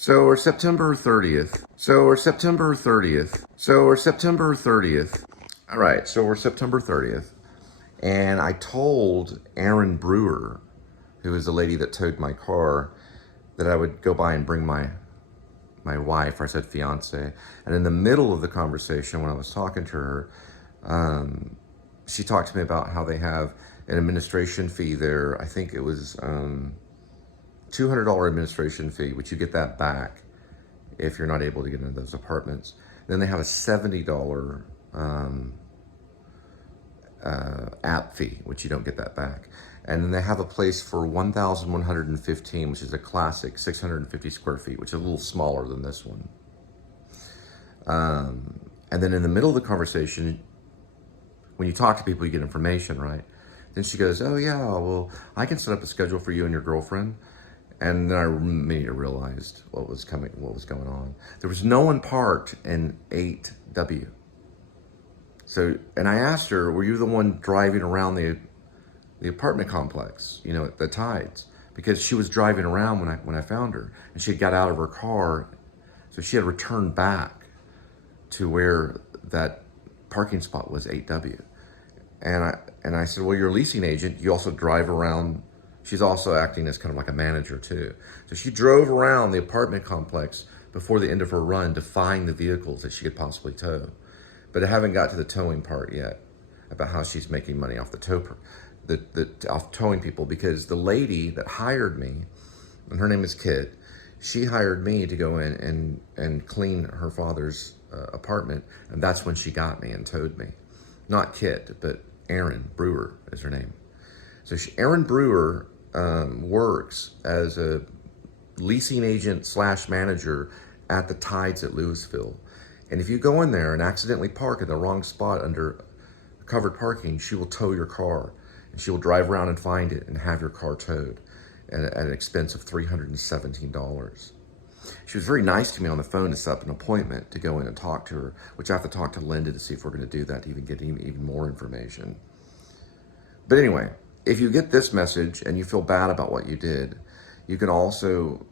So we're September 30th. So we're September 30th. So we're September 30th. All right, so we're September 30th. And I told Erin Brewer, who is the lady that towed my car, that I would go by and bring my wife, or I said fiance. And in the middle of the conversation, when I was talking to her, she talked to me about how they have an administration fee there. I think it was $200 administration fee, which you get that back if you're not able to get into those apartments. Then they have a $70 app fee, which you don't get that back. And then they have a place for $1,115, which is a classic 650 square feet, which is a little smaller than this one. And then in the middle of the conversation, when you talk to people, you get information, right? Then she goes, oh yeah, well, I can set up a schedule for you and your girlfriend. And then I immediately realized what was going on. There was no one parked in 8W. So, and I asked her, were you the one driving around the apartment complex, you know, at the Tides? Because she was driving around when I found her, and she had got out of her car, so she had returned back to where that parking spot was, 8W. And I said, well, you're a leasing agent. You also drive around. She's also acting as kind of like a manager too. So she drove around the apartment complex before the end of her run to find the vehicles that she could possibly tow. But I haven't got to the towing part yet, about how she's making money off off towing people, because the lady that hired me, and her name is Kit, she hired me to go in and clean her father's apartment, and that's when she got me and towed me. Not Kit, but Erin Brewer is her name. So Erin Brewer works as a leasing agent / manager at the Tides at Louisville. And if you go in there and accidentally park in the wrong spot under covered parking, she will tow your car. And she will drive around and find it and have your car towed at an expense of $317. She was very nice to me on the phone to set up an appointment to go in and talk to her, which I have to talk to Linda to see if we're going to do that, to even get even more information. But anyway, if you get this message and you feel bad about what you did, you can also,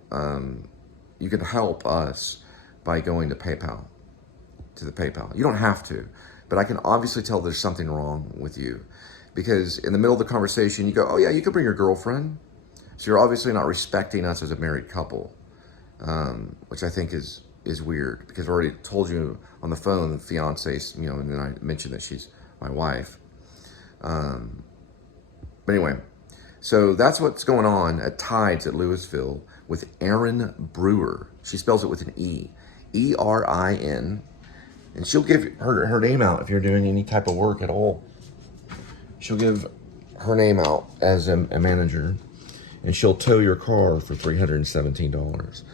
you can help us by going to PayPal, to the PayPal. You don't have to, but I can obviously tell there's something wrong with you, because in the middle of the conversation, you go, oh yeah, you could bring your girlfriend. So you're obviously not respecting us as a married couple, which I think is weird, because I already told you on the phone, the fiance, you know, and then I mentioned that she's my wife. But anyway, so that's what's going on at Tides at Louisville with Erin Brewer. She spells it with an E, E-R-I-N. And she'll give her name out if you're doing any type of work at all. She'll give her name out as a manager, and she'll tow your car for $317.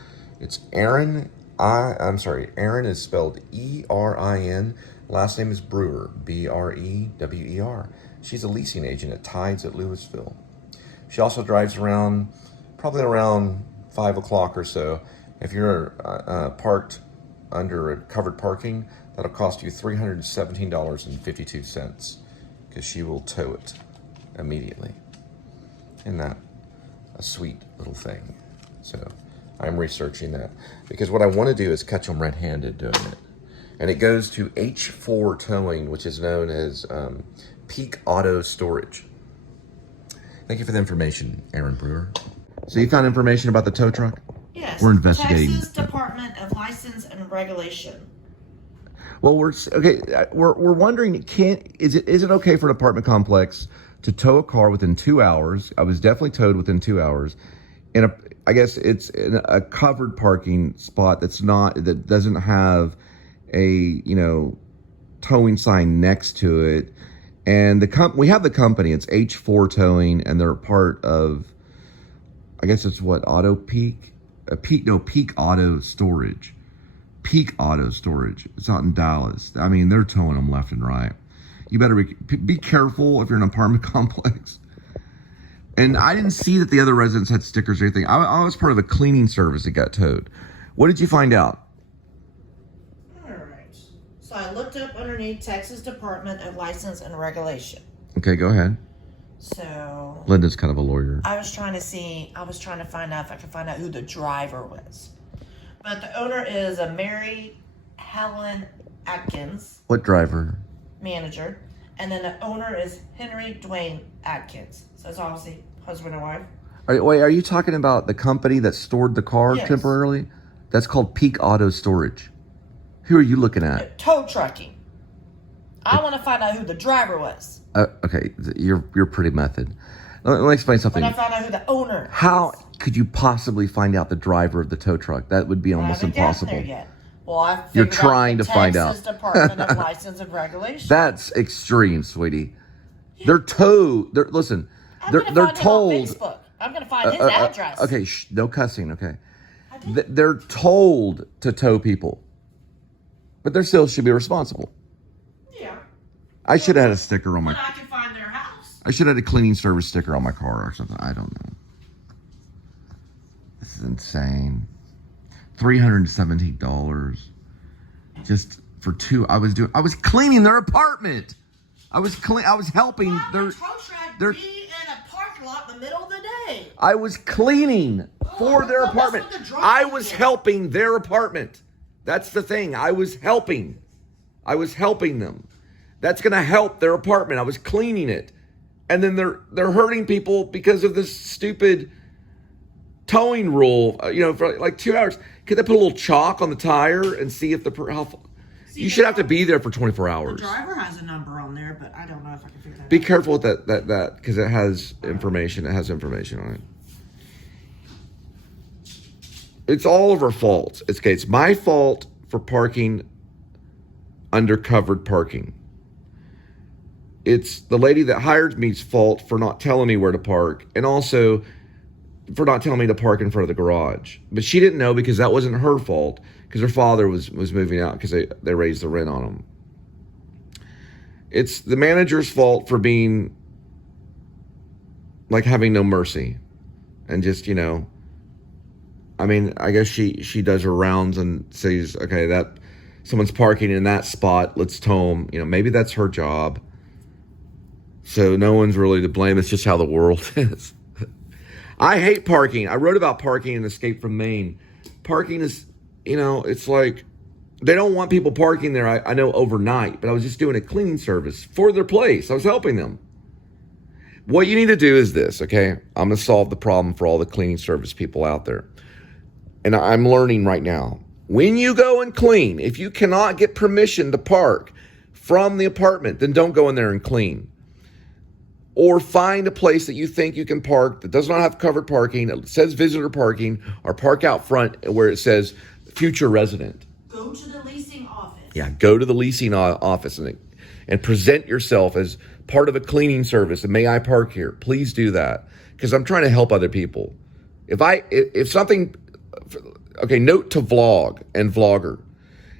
It's Erin. Erin is spelled E-R-I-N. Last name is Brewer, B-R-E-W-E-R. She's a leasing agent at Tides at Louisville. She also drives around, probably around 5 o'clock or so. If you're parked under a covered parking, that'll cost you $317.52, because she will tow it immediately. Isn't that a sweet little thing? So I'm researching that, because what I want to do is catch them red-handed doing it. And it goes to H4 Towing, which is known as Peak Auto Storage. Thank you for the information, Erin Brewer. So you found information about the tow truck? Yes. We're investigating. Texas Department of License and Regulation. Well, we're wondering, is it okay for an apartment complex to tow a car within 2 hours? I was definitely towed within 2 hours. I guess it's in a covered parking spot that doesn't have a, towing sign next to it. And we have the company, it's H4 Towing, and they're part of, I guess it's what, Peak Auto Storage. Peak Auto Storage. It's out in Dallas. I mean, they're towing them left and right. You better be careful if you're in an apartment complex. And I didn't see that the other residents had stickers or anything. I was part of a cleaning service that got towed. What did you find out? All right. So I looked up underneath Texas Department of License and Regulation. Okay, go ahead. So Linda's kind of a lawyer. I was trying to find out if I could find out who the driver was. But the owner is a Mary Helen Atkins, What driver? manager. And then the owner is Henry Dwayne Atkins. So it's obviously husband and wife. Are you talking about the company that stored the car Yes. temporarily? That's called Peak Auto Storage. Who are you looking at? Tow trucking. I want to find out who the driver was. Okay, you're pretty method. Let me explain something. But I found out who the owner How is. could you possibly find out the driver of the tow truck? That would be almost I haven't gotten impossible. there yet. Well, I You're figured trying out to find out. Texas Department of License and Regulation. That's extreme, sweetie. They're towed. Listen. I'm They're gonna find told. him on Facebook. I'm going to find his address. Okay, no cussing. Okay. They're told to tow people, but they still should be responsible. Yeah. I should have had a sticker on But my. I can find their house. I should have had a cleaning service sticker on my car or something. I don't know. This is insane. $317 just for two. I was cleaning their apartment. I was helping their. Be in a parking lot in the middle of the day. I was cleaning for their well, that's apartment. what the drug I is. was helping their apartment. That's the thing. I was helping them. That's going to help their apartment. I was cleaning it. And then they're hurting people because of this stupid towing rule, for like 2 hours. Could they put a little chalk on the tire and see if you should have to be there for 24 hours. The driver has a number on there, but I don't know if I can figure that out. Be careful with that because it has information. It has information on it. It's all of our faults. It's my fault for parking under covered parking. It's the lady that hired me's fault for not telling me where to park, and also for not telling me to park in front of the garage. But she didn't know because that wasn't her fault, because her father was moving out because they raised the rent on him. It's the manager's fault for being like having no mercy and just, I guess she does her rounds and says, okay, that someone's parking in that spot, let's tow them. Maybe that's her job. So no one's really to blame. It's just how the world is. I hate parking. I wrote about parking in Escape from Maine. Parking is, it's like they don't want people parking there, I know, overnight, but I was just doing a cleaning service for their place. I was helping them. What you need to do is this, okay? I'm going to solve the problem for all the cleaning service people out there. And I'm learning right now. When you go and clean, if you cannot get permission to park from the apartment, then don't go in there and clean. Or find a place that you think you can park that does not have covered parking, it says visitor parking, or park out front where it says future resident. Go to the leasing office. Yeah, go to the leasing office and present yourself as part of a cleaning service. And may I park here? Please do that, because I'm trying to help other people. If something, okay, note to vlog and vlogger.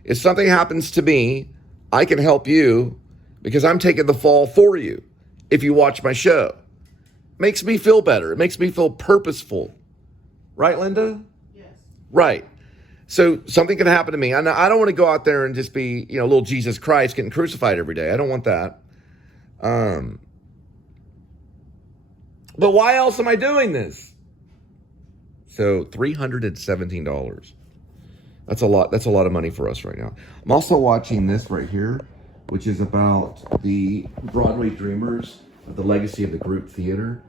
If something happens to me, I can help you because I'm taking the fall for you. If you watch my show, makes me feel better. It makes me feel purposeful. Right, Linda? Yes. Right. So something can happen to me. I don't want to go out there and just be, little Jesus Christ getting crucified every day. I don't want that. But why else am I doing this? So $317. That's a lot. That's a lot of money for us right now. I'm also watching this right here, which is about the Broadway Dreamers, the legacy of the group theater.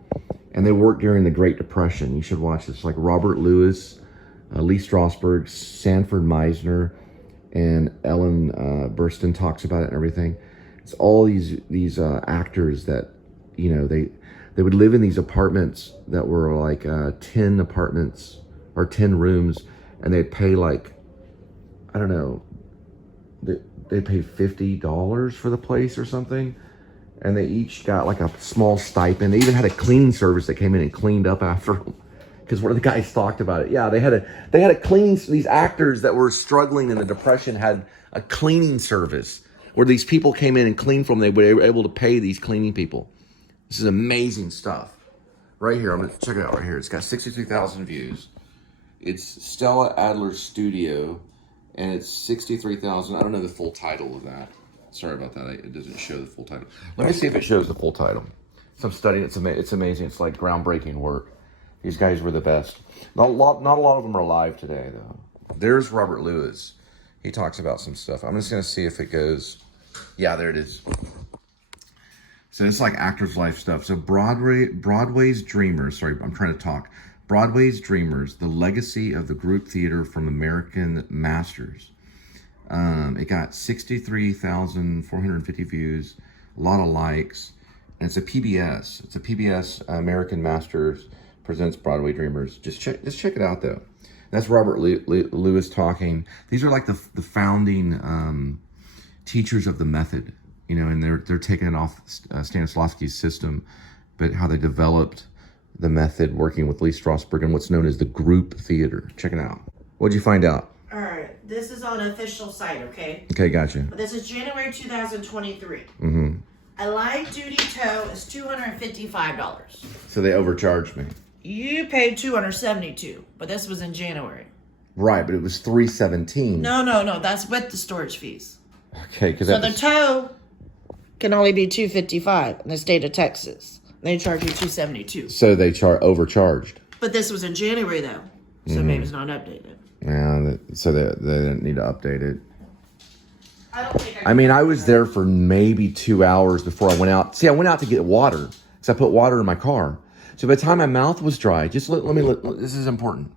And they worked during the Great Depression. You should watch this. Like Robert Lewis, Lee Strasberg, Sanford Meisner, and Ellen Burstyn talks about it and everything. It's all these actors that, they would live in these apartments that were like 10 apartments or 10 rooms, and they'd pay like, I don't know, they pay $50 for the place or something, and they each got like a small stipend. They even had a cleaning service that came in and cleaned up after them, because one of the guys talked about it. Yeah, they had a cleaning. These actors that were struggling in the Depression had a cleaning service where these people came in and cleaned for them. They were able to pay these cleaning people. This is amazing stuff. Right here, I'm gonna check it out right here. It's got 63,000 views. It's Stella Adler's studio, and it's 63,000. I don't know the full title of that. Sorry about that. It doesn't show the full title. Let me see if it shows the full title. So I'm studying. It's amazing. It's like groundbreaking work. These guys were the best. Not a lot of them are alive today, though. There's Robert Lewis. He talks about some stuff. I'm just going to see if it goes. Yeah, there it is. So it's like actors' life stuff. So Broadway's Dreamers. Sorry, I'm trying to talk. Broadway's Dreamers, the legacy of the group theater from American masters. It got 63,450 views, a lot of likes, and it's a PBS. It's a PBS American Masters presents Broadway Dreamers. Just check it out though. That's Robert Lewis talking. These are like the founding teachers of the method, you know, and they're taking it off Stanislavski's system, but how they developed the method working with Lee Strasberg and what's known as the group theater. Check it out. What'd you find out? All right, this is on an official site, okay? Okay, gotcha. This is January 2023. Mm-hmm. A light duty tow is $255. So they overcharged me. You paid $272, but this was in January. Right, but it was $317. No, that's with the storage fees. Okay, because so the tow can only be $255 in the state of Texas. They charge you $272. So they overcharged. But this was in January though, so maybe it's not updated. Yeah, so they didn't need to update it. I mean, I was there for maybe 2 hours before I went out. See, I went out to get water because I put water in my car. So by the time my mouth was dry, just let me this is important.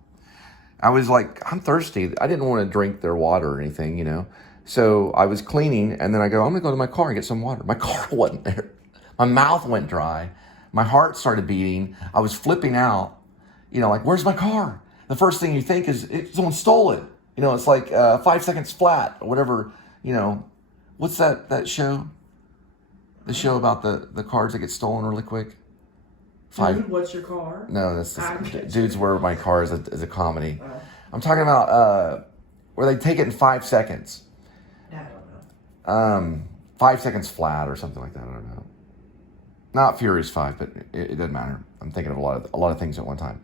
I was like, I'm thirsty. I didn't want to drink their water or anything, you know. So I was cleaning, and then I go, I'm gonna go to my car and get some water. My car wasn't there. My mouth went dry. My heart started beating. I was flipping out. You know, like, where's my car? The first thing you think is someone stole it. You know, it's like 5 seconds flat or whatever. You know, what's that show? The show about the cars that get stolen really quick. Dude, what's your car? No, that's Dude's Where My Car is a comedy. I'm talking about where they take it in 5 seconds. I don't know. 5 seconds flat or something like that. I don't know. Not Furious 5, but it doesn't matter. I'm thinking of a lot of things at one time.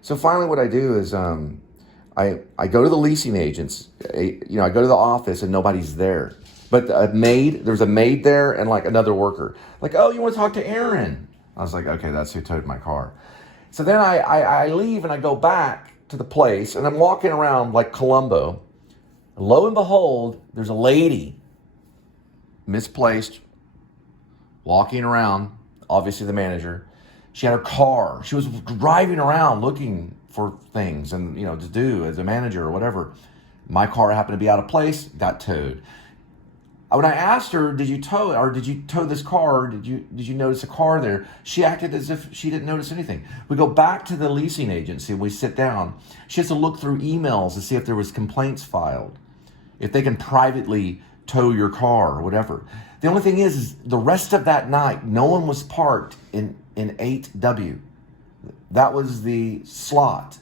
So finally, what I do is I go to the leasing agents. You know, I go to the office and nobody's there. But there's a maid there and like another worker. Like, oh, you want to talk to Aaron? I was like, okay, that's who towed my car. So then I leave and I go back to the place and I'm walking around like Columbo. Lo and behold, there's a lady misplaced, walking around, obviously the manager. She had her car. She was driving around looking for things and, you know, to do as a manager or whatever. My car happened to be out of place, got towed. When I asked her, did you tow it, or did you tow this car, or did you notice a car there? She acted as if she didn't notice anything. We go back to the leasing agency, we sit down. She has to look through emails to see if there was complaints filed, if they can privately tow your car or whatever. The only thing is the rest of that night, no one was parked in 8W. That was the slot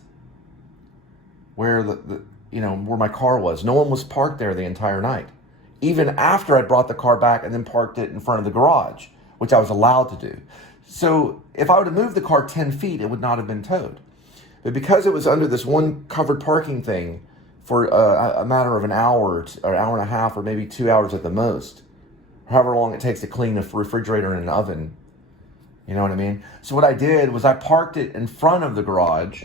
where where my car was. No one was parked there the entire night. Even after I brought the car back and then parked it in front of the garage, which I was allowed to do. So if I would have moved the car 10 feet, it would not have been towed. But because it was under this one covered parking thing for a matter of an hour or hour and a half or maybe 2 hours at the most, however long it takes to clean a refrigerator and an oven, you know what I mean? So what I did was I parked it in front of the garage,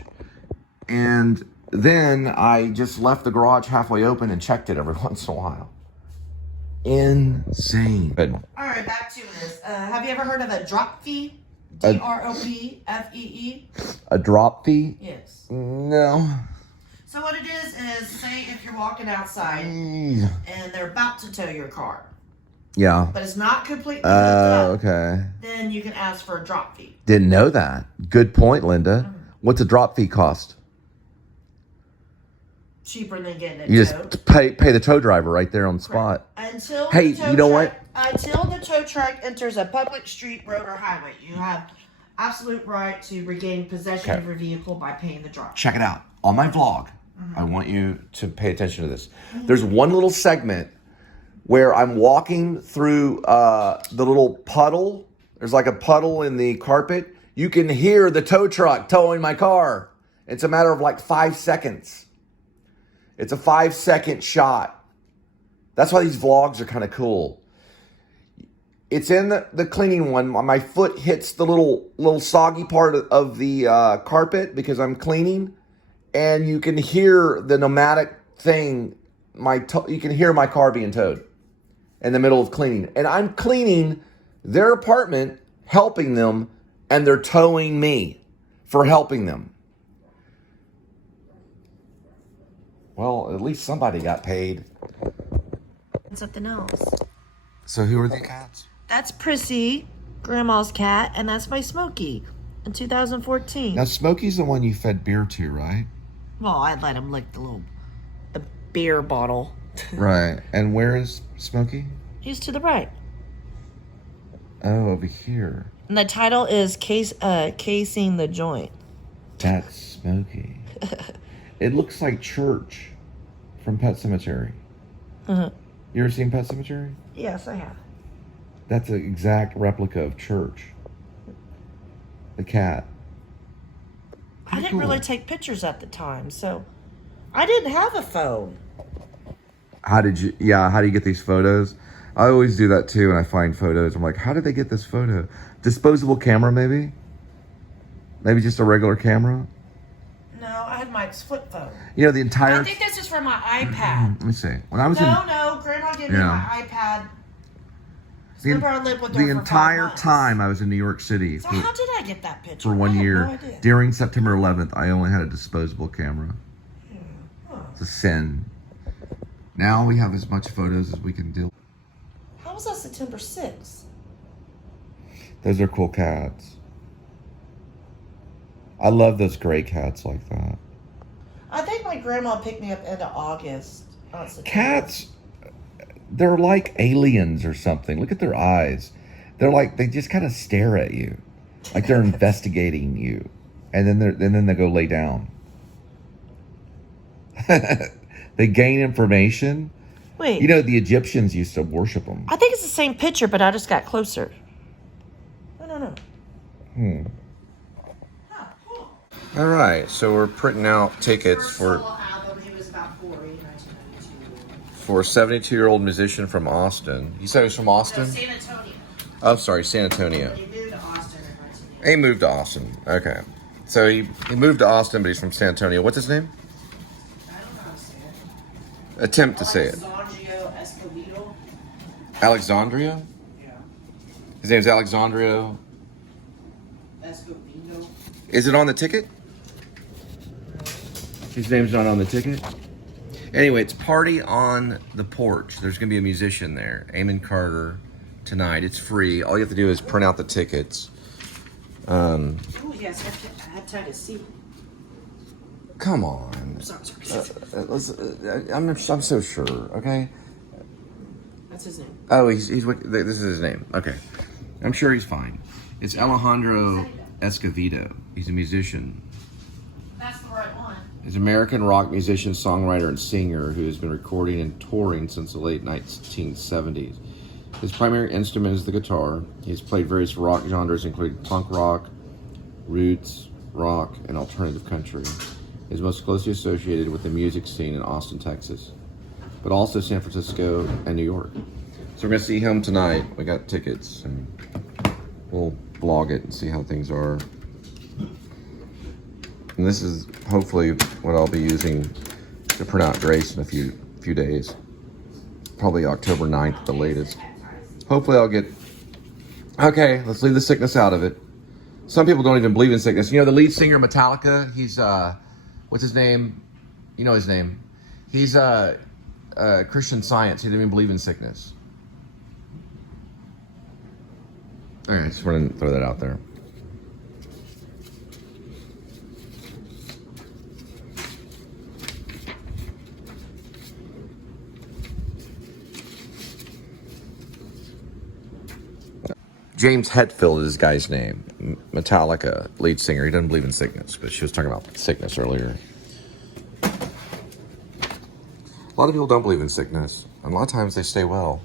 and then I just left the garage halfway open and checked it every once in a while. Insane. Good. All right, back to this. Have you ever heard of a drop fee? DROPFEE? A drop fee? Yes. No. So what it is say if you're walking outside and they're about to tow your car. Yeah. But it's not completely hooked up. Okay. Then you can ask for a drop fee. Didn't know that. Good point, Linda. Mm-hmm. What's a drop fee cost? Cheaper than getting it you towed. Just pay the tow driver right there on the spot. Until hey, you know what? Until the tow truck enters a public street, road, or highway, you have absolute right to regain possession of your vehicle by paying the drop. Check it out. On my vlog, I want you to pay attention to this. There's one little segment where I'm walking through the little puddle. There's like a puddle in the carpet. You can hear the tow truck towing my car. It's a matter of like 5 seconds. It's a 5-second shot. That's why these vlogs are kind of cool. It's in the cleaning one. My foot hits the little soggy part of the carpet because I'm cleaning. And you can hear the pneumatic thing, you can hear my car being towed in the middle of cleaning. And I'm cleaning their apartment, helping them, and they're towing me for helping them. Well, at least somebody got paid. Something else. So who are the cats? That's Prissy, Grandma's cat, and that's my Smokey in 2014. Now, Smokey's the one you fed beer to, right? Well, I let him lick the beer bottle. Right. And where is Smokey? He's to the right. Oh, over here. And the title is Casing the Joint. That's Smokey. It looks like Church from Pet Sematary. Uh-huh. You ever seen Pet Sematary? Yes, I have. That's an exact replica of Church. The cat. I didn't really take pictures at the time, so I didn't have a phone. How do you get these photos? I always do that too, and I find photos. I'm like, how did they get this photo? Disposable camera, maybe? Maybe just a regular camera? No, I had my flip phone. You know, the entire... I think this is from my iPad. Let me see. When I was No, Grandma gave me my iPad. Remember, I lived with her the for entire 5 months. time I was in New York City. So how did I get that picture? For 1 year. No idea. During September 11th, I only had a disposable camera. Huh. It's a sin. Now we have as much photos as we can do. How was that September 6th? Those are cool cats. I love those gray cats like that. I think my grandma picked me up into August. Cats, they're like aliens or something. Look at their eyes. They're like, they just kind of stare at you. Like they're investigating you. And then they go lay down. They gain information. Wait. You know, the Egyptians used to worship them. I think it's the same picture, but I just got closer. I don't know. All right, so we're printing out tickets for a 72-year-old musician from Austin. You said he was from Austin? No, San Antonio. Oh, sorry, San Antonio. He moved to Austin in 1980. He moved to Austin. Okay. So he moved to Austin, but he's from San Antonio. What's his name? I don't know how to say it. Attempt to say it. Alexandria Escobedo. Alexandria? Yeah. His name's Alexandria. Escobedo. Is it on the ticket? His name's not on the ticket? Anyway, it's Party on the Porch. There's going to be a musician there, Eamon Carter, tonight. It's free. All you have to do is print out the tickets. Oh, yes, I had time to see. Come on. Sorry. I'm so sure, okay? That's his name. Oh, this is his name. Okay. I'm sure he's fine. It's Alejandro Escovedo. He's a musician. That's the right one. He's an American rock musician, songwriter, and singer who has been recording and touring since the late 1970s. His primary instrument is the guitar. He's played various rock genres, including punk rock, roots, rock, and alternative country. He's most closely associated with the music scene in Austin, Texas, but also San Francisco and New York. So we're going to see him tonight. We got tickets, and we'll vlog it and see how things are. And this is hopefully what I'll be using to print out Grace in a few days. Probably October 9th at the latest. Hopefully I'll get... Okay, let's leave the sickness out of it. Some people don't even believe in sickness. You know, the lead singer of Metallica, he's, what's his name? You know his name. He's Christian Science. He didn't even believe in sickness. All right, just wanted to throw that out there. James Hetfield is this guy's name. Metallica lead singer. He doesn't believe in sickness, but she was talking about sickness earlier. A lot of people don't believe in sickness, and a lot of times they stay well.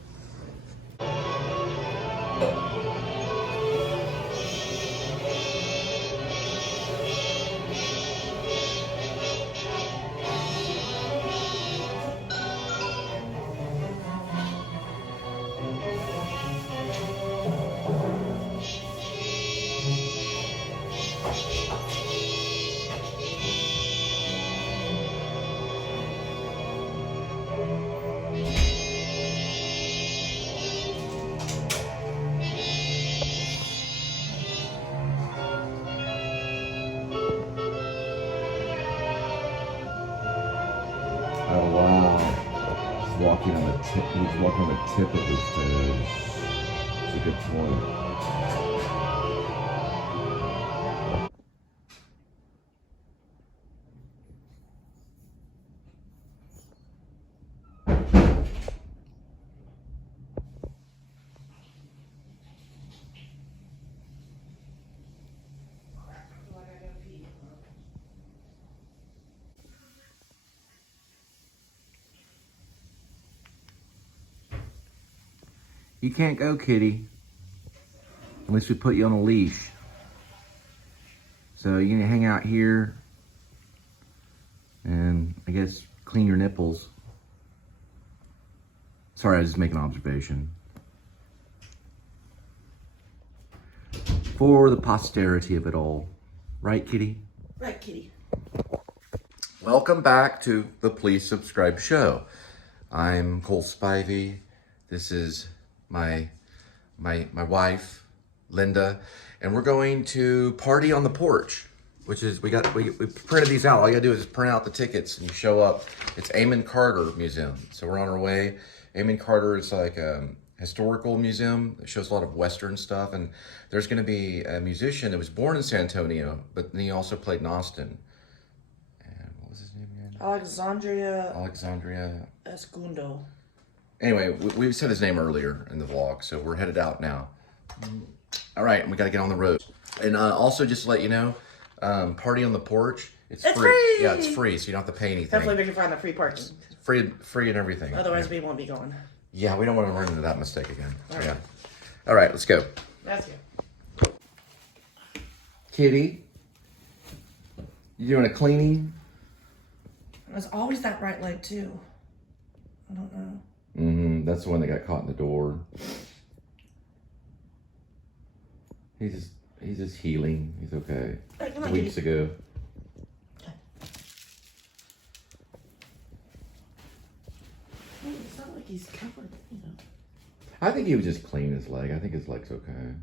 Oh wow. He's walking on the tip. He's walking on the tip of his toes. That's a good point. You can't go, kitty, unless we put you on a leash. So you're gonna hang out here and I guess clean your nipples. Sorry, I was just making an observation. For the posterity of it all. Right, kitty? Right, kitty. Welcome back to the Please Subscribe show. I'm Cole Spivey. This is my wife, Linda, and we're going to party on the porch, which is, we printed these out. All you gotta do is just print out the tickets and you show up. It's Amon Carter Museum. So we're on our way. Amon Carter is like a historical museum that shows a lot of Western stuff. And there's gonna be a musician that was born in San Antonio, but then he also played in Austin. And what was his name again? Alexandria Escundo. Anyway, we said his name earlier in the vlog, so we're headed out now. All right, and we got to get on the road. And also, just to let you know, party on the porch, it's free. Yeah, it's free, so you don't have to pay anything. Hopefully we can find the free parking. Free and everything. Otherwise, we won't be going. Yeah, we don't want to run into that mistake again. All right. Yeah. All right, let's go. That's good. Kitty, you doing a cleaning? It was always that right leg, too. I don't know. That's the one that got caught in the door. He's just healing. He's okay. Right, come on, Weeks kitty. ago. It's not like he's covered, you know. I think he would just clean his leg. I think his leg's okay.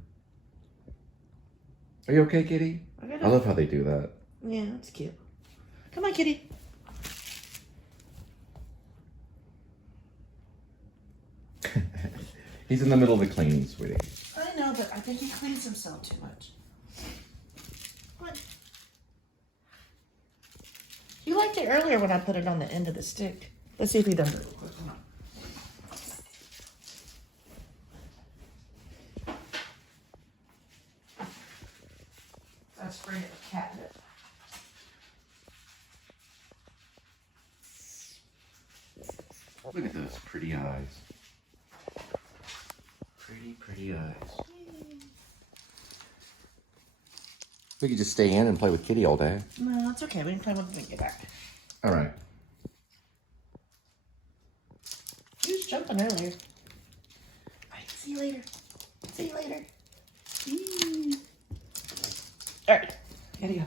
Are you okay, kitty? I love how they do that. Yeah, that's cute. Come on, kitty. He's in the middle of the cleaning, sweetie. I know, but I think he cleans himself too much. What? You liked it earlier when I put it on the end of the stick. Let's see if he does it real quick. Come on. I sprayed it with catnip. Look at those pretty eyes. Pretty eyes. We could just stay in and play with Kitty all day. No, it's okay. We can play with it when we get back. All right. He was jumping earlier. All right, see you later. See you later. All right, gotta go.